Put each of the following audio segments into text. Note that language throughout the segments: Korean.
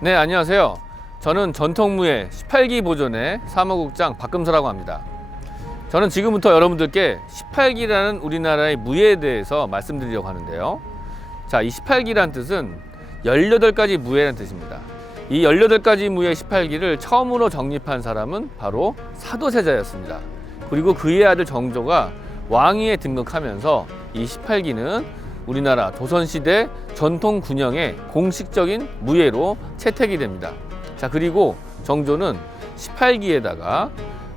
네, 안녕하세요. 저는 전통무예 18기 보존의 사무국장 박금서라고 합니다. 저는 지금부터 여러분들께 18기라는 우리나라의 무예에 대해서 말씀드리려고 하는데요. 자, 이 18기란 뜻은 18가지 무예라는 뜻입니다. 이 18가지 무예 18기를 처음으로 정립한 사람은 바로 사도세자였습니다. 그리고 그의 아들 정조가 왕위에 등극하면서 이 18기는 우리나라 조선시대 전통 군영의 공식적인 무예로 채택이 됩니다. 자, 그리고 정조는 18기에다가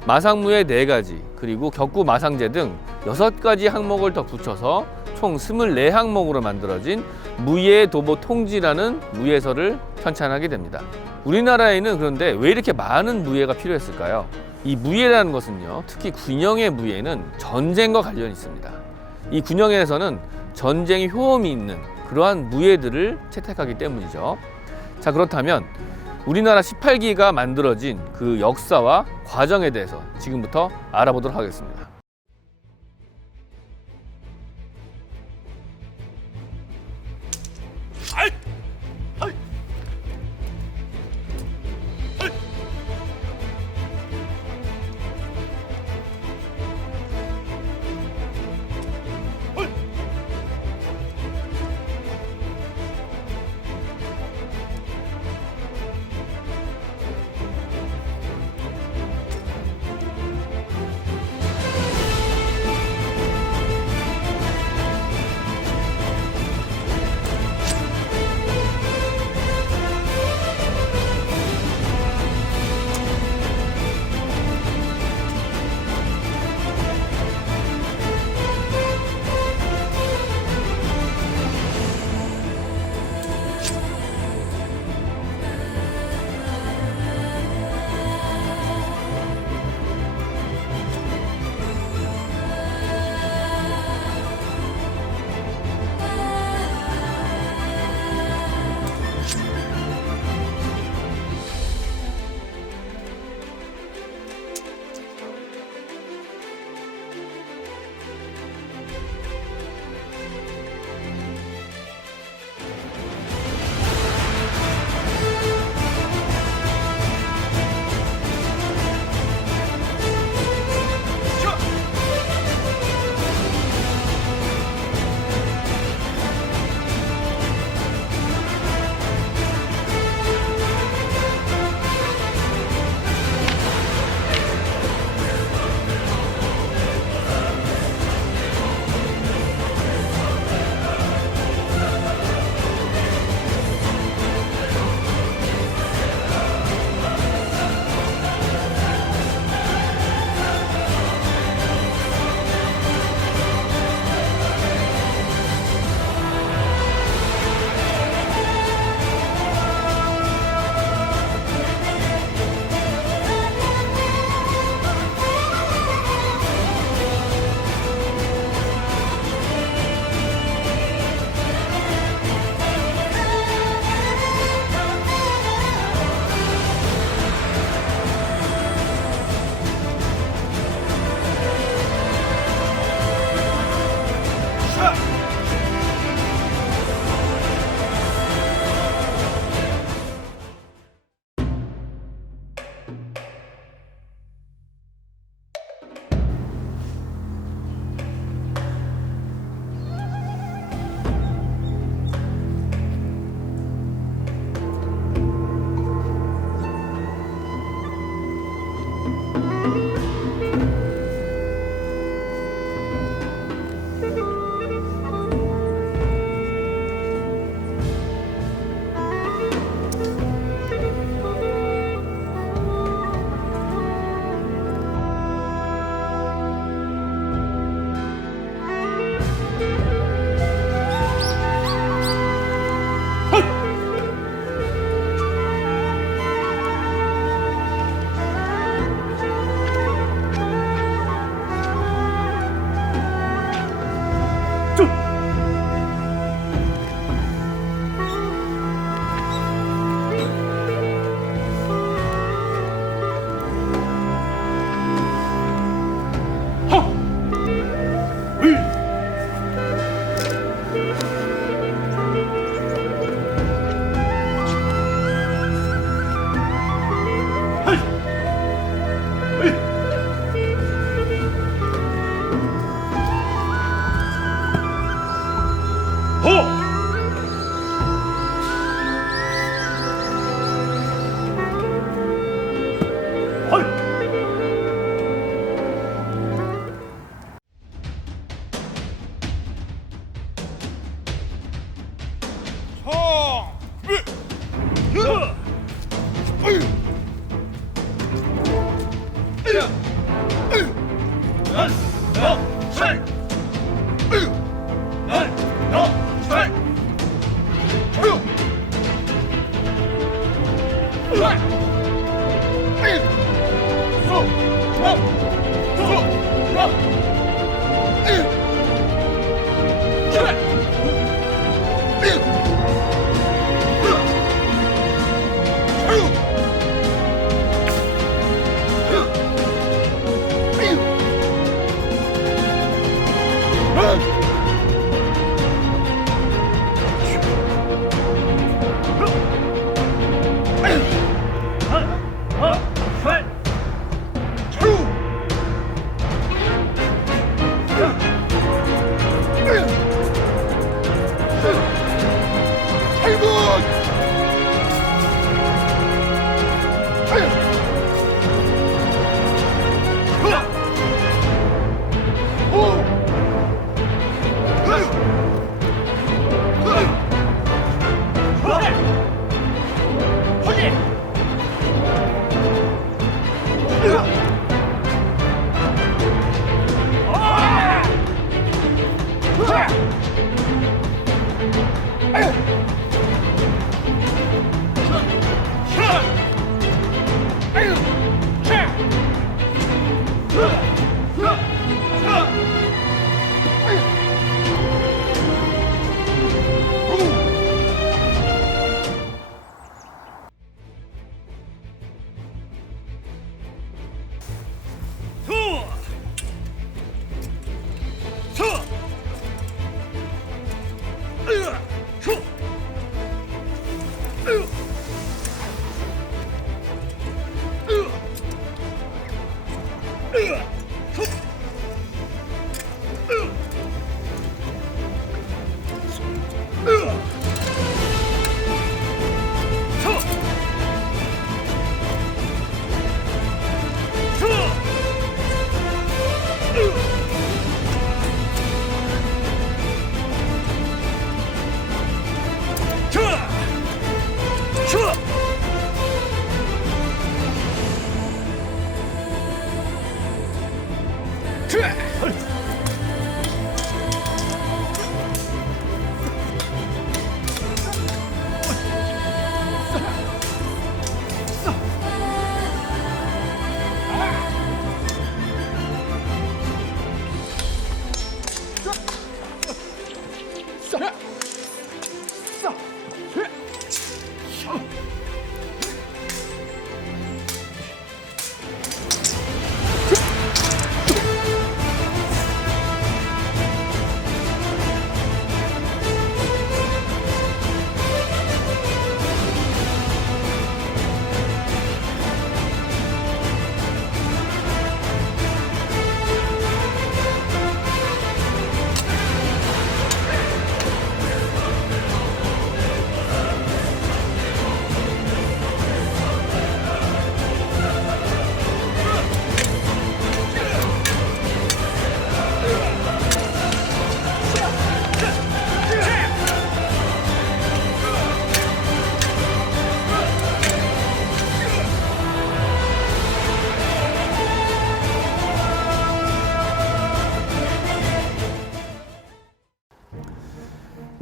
마상무예 4가지, 그리고 격구 마상제 등 6가지 항목을 더 붙여서 총 24항목으로 만들어진 무예도보 통지라는 무예서를 편찬하게 됩니다. 우리나라에는 그런데 왜 이렇게 많은 무예가 필요했을까요? 이 무예라는 것은요, 특히 군영의 무예는 전쟁과 관련이 있습니다. 이 군영에서는 전쟁의 효험이 있는 그러한 무예들을 채택하기 때문이죠. 자, 그렇다면 우리나라 18기가 만들어진 그 역사와 과정에 대해서 지금부터 알아보도록 하겠습니다.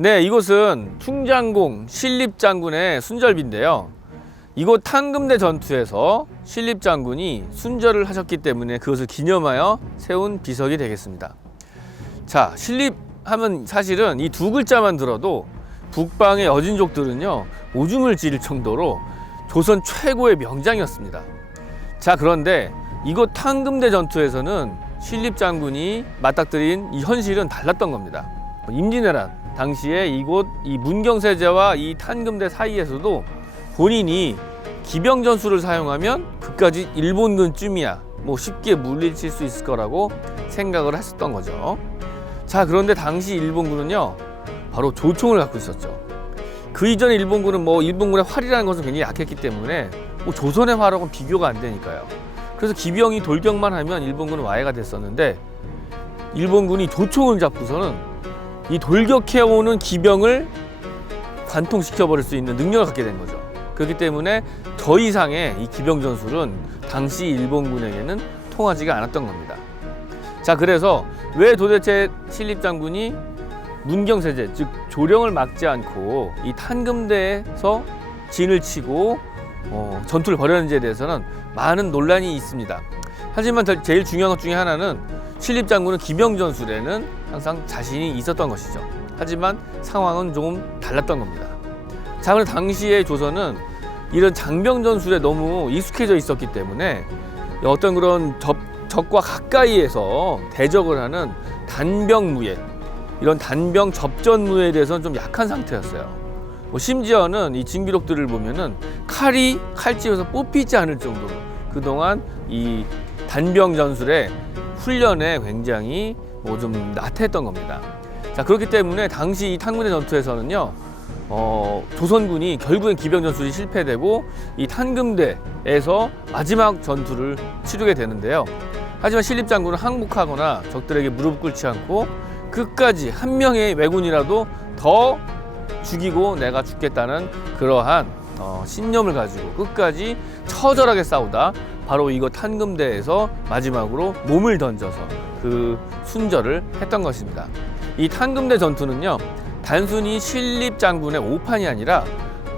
네, 이곳은 충장공 신립장군의 순절비인데요. 이곳 탄금대 전투에서 신립장군이 순절을 하셨기 때문에 그것을 기념하여 세운 비석이 되겠습니다. 자, 신립하면 사실은 이 두 글자만 들어도 북방의 여진족들은요 오줌을 지릴 정도로 조선 최고의 명장이었습니다. 자, 그런데 이곳 탄금대 전투에서는 신립장군이 맞닥뜨린 이 현실은 달랐던 겁니다. 임진왜란 당시에 이곳 이 문경세제와 이 탄금대 사이에서도 본인이 기병전술을 사용하면 그까지 일본군쯤이야 뭐 쉽게 물리칠 수 있을 거라고 생각을 했었던 거죠. 자, 그런데 당시 일본군은요 바로 조총을 갖고 있었죠. 그 이전에 일본군은 뭐 일본군의 활이라는 것은 굉장히 약했기 때문에 뭐 조선의 활하고는 비교가 안 되니까요. 그래서 기병이 돌격만 하면 일본군은 와해가 됐었는데 일본군이 조총을 잡고서는 이 돌격해오는 기병을 관통시켜버릴 수 있는 능력을 갖게 된 거죠. 그렇기 때문에 더 이상의 이 기병 전술은 당시 일본군에게는 통하지가 않았던 겁니다. 자, 그래서 왜 도대체 신립장군이 문경세제, 즉 조령을 막지 않고 이 탄금대에서 진을 치고 전투를 벌였는지에 대해서는 많은 논란이 있습니다. 하지만 제일 중요한 것 중에 하나는 신립장군은 기병전술에는 항상 자신이 있었던 것이죠. 하지만 상황은 조금 달랐던 겁니다. 자, 그런데 당시의 조선은 이런 장병전술에 너무 익숙해져 있었기 때문에 어떤 그런 적과 가까이에서 대적을 하는 단병무예, 이런 단병 접전무예에 대해서는 좀 약한 상태였어요. 심지어는 이 징비록들을 보면은 칼이 칼집에서 뽑히지 않을 정도로 그동안 이 단병 전술의 훈련에 굉장히 좀 나태했던 겁니다. 자, 그렇기 때문에 당시 이 탄금대 전투에서는요, 조선군이 결국엔 기병 전술이 실패되고 이 탄금대에서 마지막 전투를 치르게 되는데요. 하지만 신립장군은 항복하거나 적들에게 무릎 꿇지 않고 끝까지 한 명의 왜군이라도 더 죽이고 내가 죽겠다는 그러한 신념을 가지고 끝까지 처절하게 싸우다 바로 이거 탄금대에서 마지막으로 몸을 던져서 그 순절을 했던 것입니다. 이 탄금대 전투는요, 단순히 신립장군의 오판이 아니라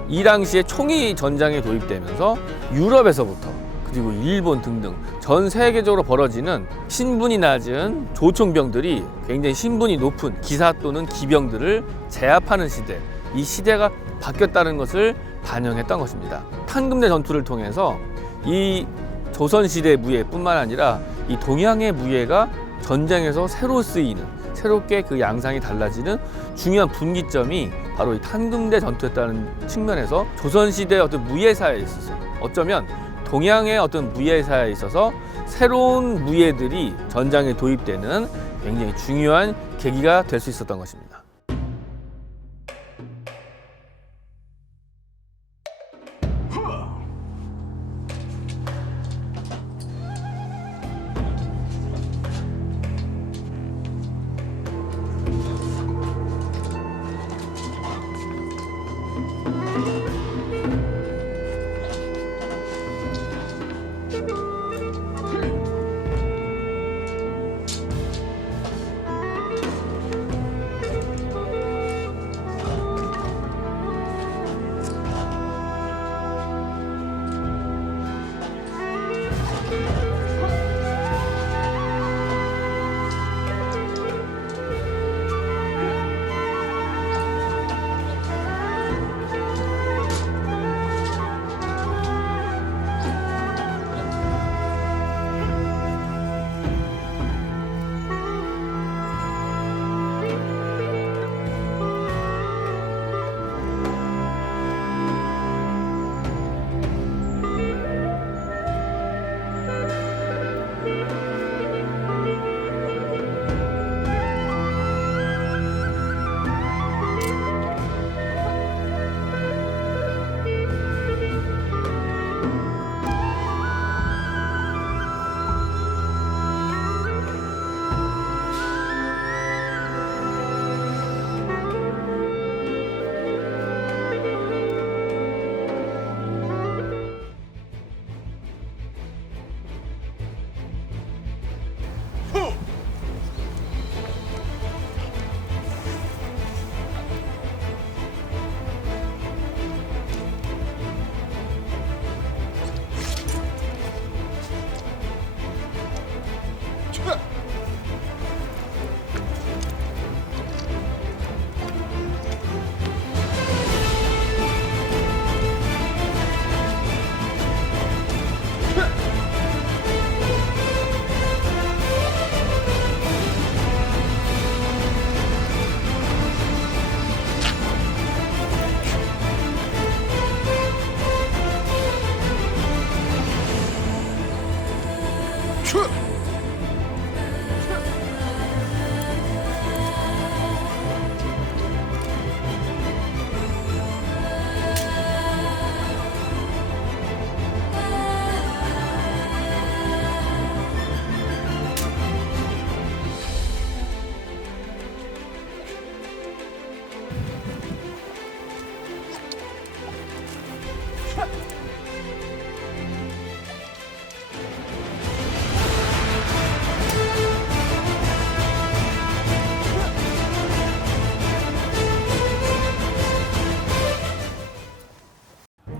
이 당시에 총이 전장에 도입되면서 유럽에서부터 그리고 일본 등등 전 세계적으로 벌어지는 신분이 낮은 조총병들이 굉장히 신분이 높은 기사 또는 기병들을 제압하는 시대, 이 시대가 바뀌었다는 것을 반영했던 것입니다. 탄금대 전투를 통해서 이 조선시대 무예뿐만 아니라 이 동양의 무예가 전쟁에서 새로 쓰이는, 새롭게 그 양상이 달라지는 중요한 분기점이 바로 이 탄금대 전투였다는 측면에서 조선시대의 어떤 무예사에 있어서 어쩌면 동양의 어떤 무예사에 있어서 새로운 무예들이 전장에 도입되는 굉장히 중요한 계기가 될 수 있었던 것입니다.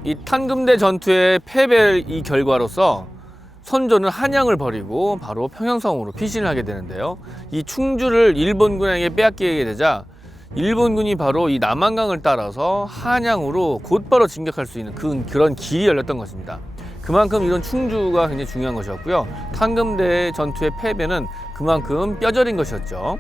이 탄금대 전투의 패배 이 결과로서 선조는 한양을 버리고 바로 평양성으로 피신을 하게 되는데요. 이 충주를 일본군에게 빼앗기게 되자 일본군이 바로 이 남한강을 따라서 한양으로 곧바로 진격할 수 있는 그런 길이 열렸던 것입니다. 그만큼 이런 충주가 굉장히 중요한 것이었고요. 탄금대 전투의 패배는 그만큼 뼈저린 것이었죠.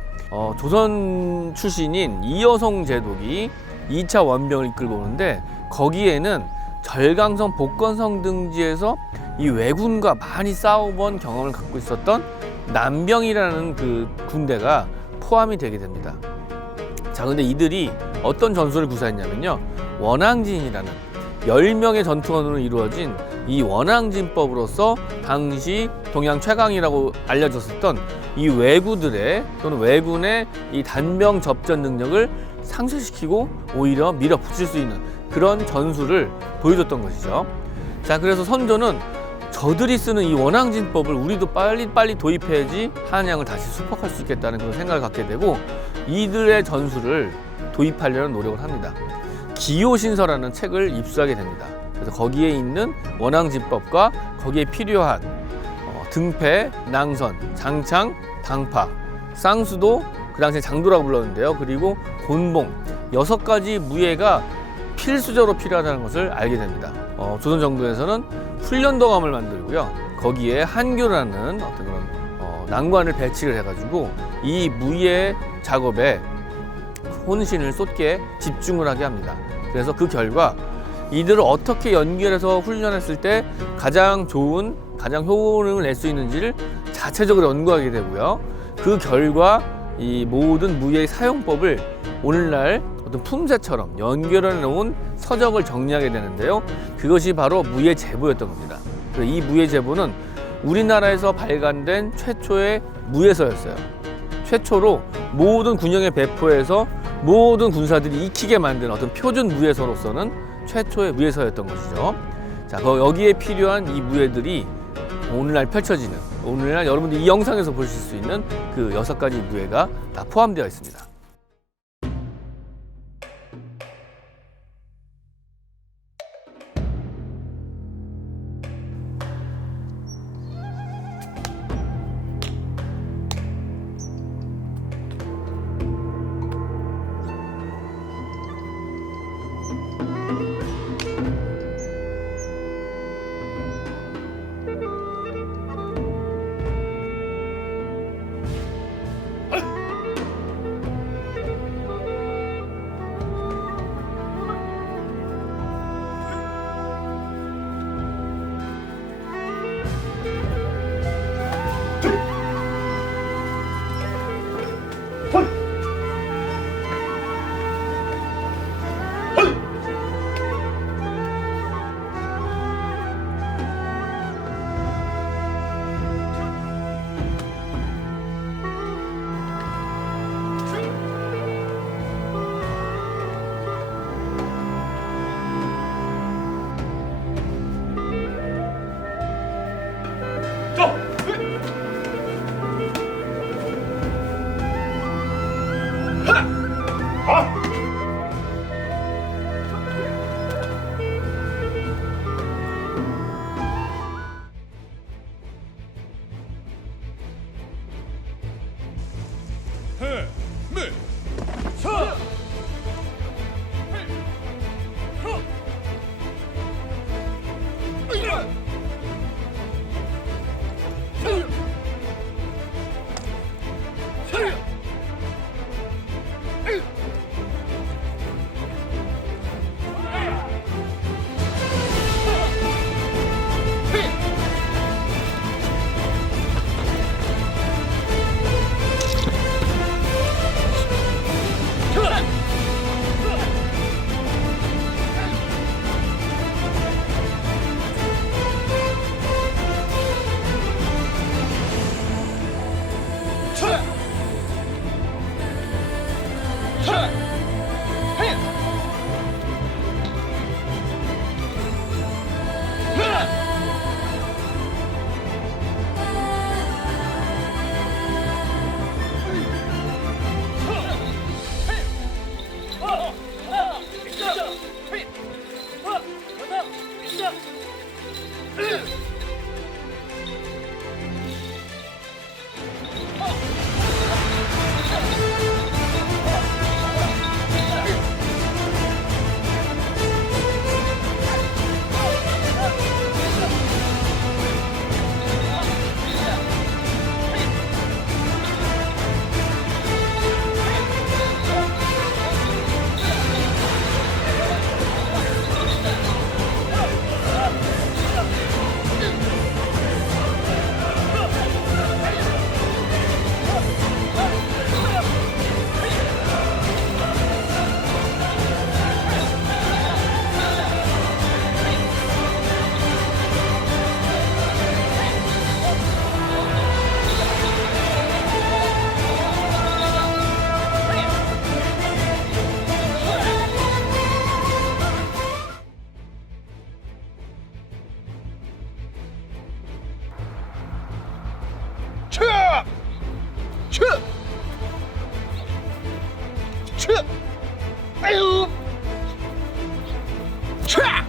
조선 출신인 이여송 제독이 2차 원병을 이끌고 오는데 거기에는 절강성, 복건성 등지에서 이 왜군과 많이 싸워본 경험을 갖고 있었던 남병이라는 그 군대가 포함이 되게 됩니다. 자, 근데 이들이 어떤 전술을 구사했냐면요. 원항진이라는 10명의 전투원으로 이루어진 이 원항진법으로서 당시 동양 최강이라고 알려졌었던 이 왜구들의 또는 왜군의 이 단병 접전 능력을 상쇄시키고 오히려 밀어붙일 수 있는 그런 전술을 보여줬던 것이죠. 자, 그래서 선조는 저들이 쓰는 이 원항진법을 우리도 빨리 도입해야지 한양을 다시 수복할 수 있겠다는 그런 생각을 갖게 되고 이들의 전술을 도입하려는 노력을 합니다. 기요신서라는 책을 입수하게 됩니다. 그래서 거기에 있는 원항진법과 거기에 필요한 등패, 낭선, 장창, 당파, 쌍수도, 그 당시에 장도라고 불렀는데요. 그리고 곤봉 6가지 무예가 필수적으로 필요하다는 것을 알게 됩니다. 조선 정부에서는 훈련도감을 만들고요. 거기에 한교라는 어떤 그런 난관을 배치를 해가지고 이 무예 작업에 혼신을 쏟게 집중을 하게 합니다. 그래서 그 결과 이들을 어떻게 연결해서 훈련했을 때 가장 좋은, 가장 효능을 낼 수 있는지를 자체적으로 연구하게 되고요. 그 결과 이 모든 무예의 사용법을 오늘날 어떤 품새처럼 연결해 놓은 서적을 정리하게 되는데요. 그것이 바로 무예제보였던 겁니다. 이 무예제보는 우리나라에서 발간된 최초의 무예서였어요. 최초로 모든 군영에 배포해서 모든 군사들이 익히게 만든 어떤 표준 무예서로서는 최초의 무예서였던 것이죠. 자, 여기에 필요한 이 무예들이 오늘날 펼쳐지는, 오늘날 여러분들이 이 영상에서 보실 수 있는 그 6가지 무예가 다 포함되어 있습니다. 아유. 차.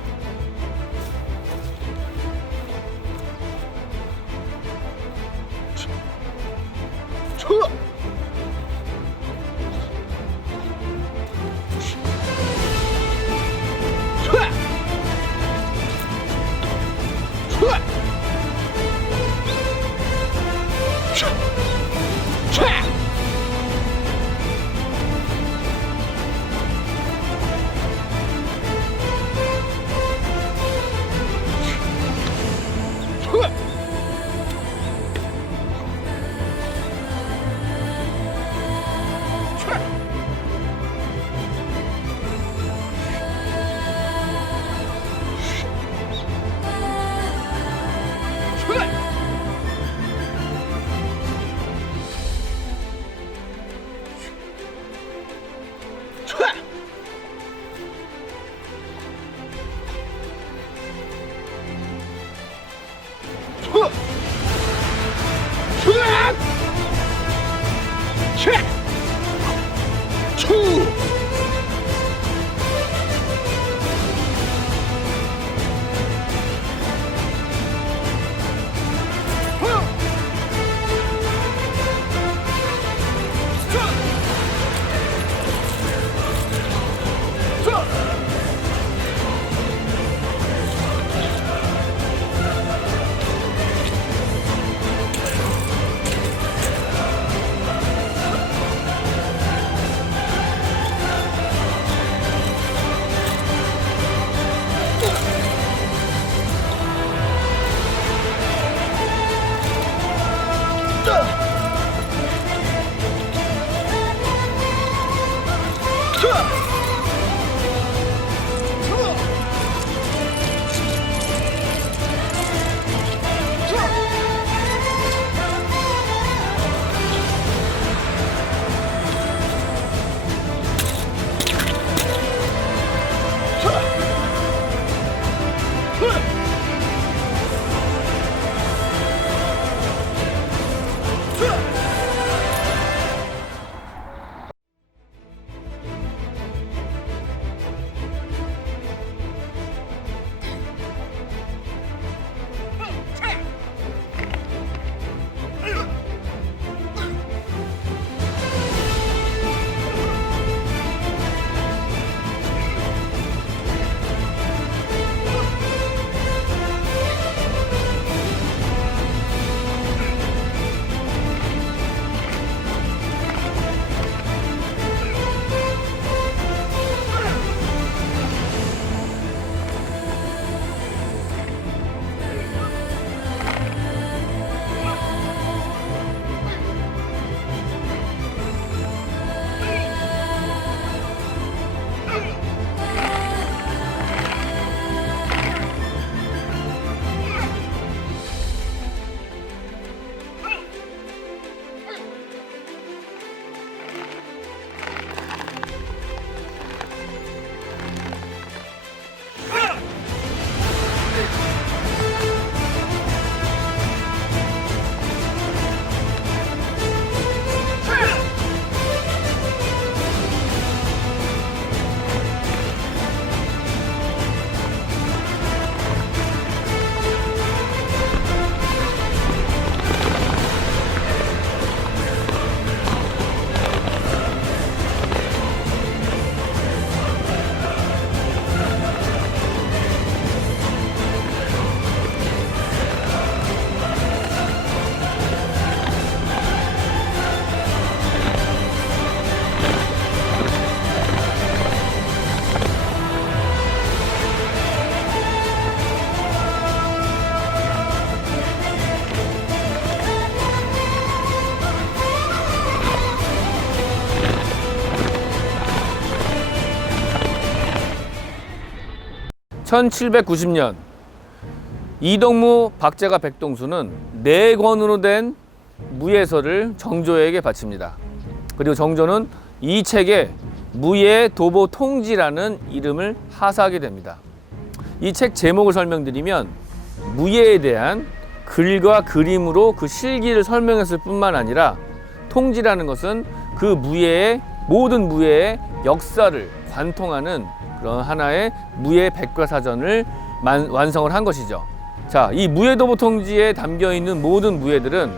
(1790년) 이동무, 박제가, 백동수는 4권으로 된 무예서를 정조에게 바칩니다. 그리고 정조는 이 책에 무예 도보 통지라는 이름을 하사하게 됩니다. 이 책 제목을 설명드리면, 무예에 대한 글과 그림으로 그 실기를 설명했을 뿐만 아니라 통지라는 것은 그 무예의 모든 무예의 역사를 관통하는 그런 하나의 무예 백과사전을 완성을 한 것이죠. 자, 이 무예도보통지에 담겨 있는 모든 무예들은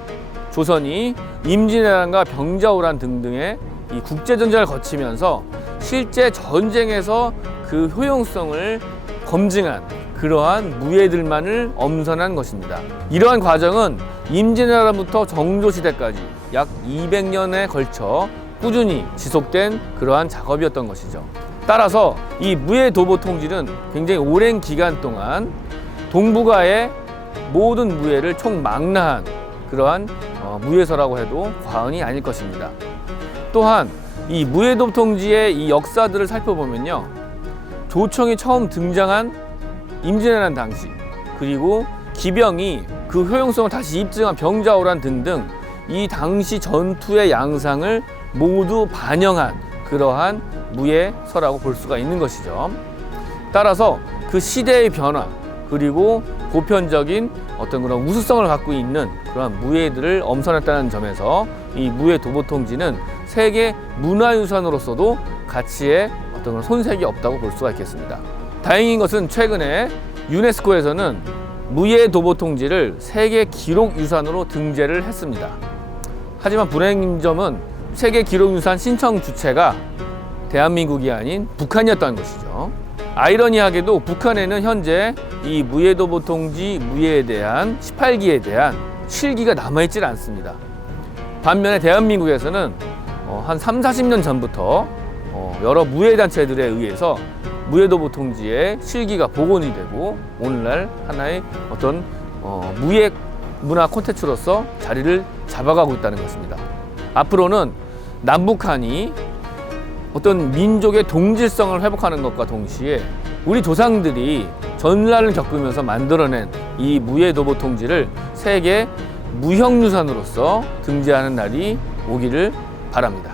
조선이 임진왜란과 병자호란 등등의 이 국제전쟁을 거치면서 실제 전쟁에서 그 효용성을 검증한 그러한 무예들만을 엄선한 것입니다. 이러한 과정은 임진왜란부터 정조시대까지 약 200년에 걸쳐 꾸준히 지속된 그러한 작업이었던 것이죠. 따라서 이 무예도보통지는 굉장히 오랜 기간 동안 동북아의 모든 무예를 총망라한 그러한 무예서라고 해도 과언이 아닐 것입니다. 또한 이 무예도보통지의 이 역사들을 살펴보면요, 조총이 처음 등장한 임진왜란 당시, 그리고 기병이 그 효용성을 다시 입증한 병자호란 등등 이 당시 전투의 양상을 모두 반영한 그러한 무예서라고 볼 수가 있는 것이죠. 따라서 그 시대의 변화, 그리고 보편적인 어떤 그런 우수성을 갖고 있는 그런 무예들을 엄선했다는 점에서 이 무예도보통지는 세계 문화유산으로서도 가치에 어떤 그런 손색이 없다고 볼 수가 있겠습니다. 다행인 것은 최근에 유네스코에서는 무예도보통지를 세계 기록유산으로 등재를 했습니다. 하지만 불행인 점은 세계 기록유산 신청 주체가 대한민국이 아닌 북한이었다는 것이죠. 아이러니하게도 북한에는 현재 이 무예도보통지 무예에 대한 18기에 대한 실기가 남아있질 않습니다. 반면에 대한민국에서는 한 30-40년 전부터 여러 무예단체들에 의해서 무예도보통지의 실기가 복원이 되고 오늘날 하나의 어떤 무예 문화 콘텐츠로서 자리를 잡아가고 있다는 것입니다. 앞으로는 남북한이 어떤 민족의 동질성을 회복하는 것과 동시에 우리 조상들이 전란을 겪으면서 만들어낸 이 무예도보통지를 세계 무형유산으로서 등재하는 날이 오기를 바랍니다.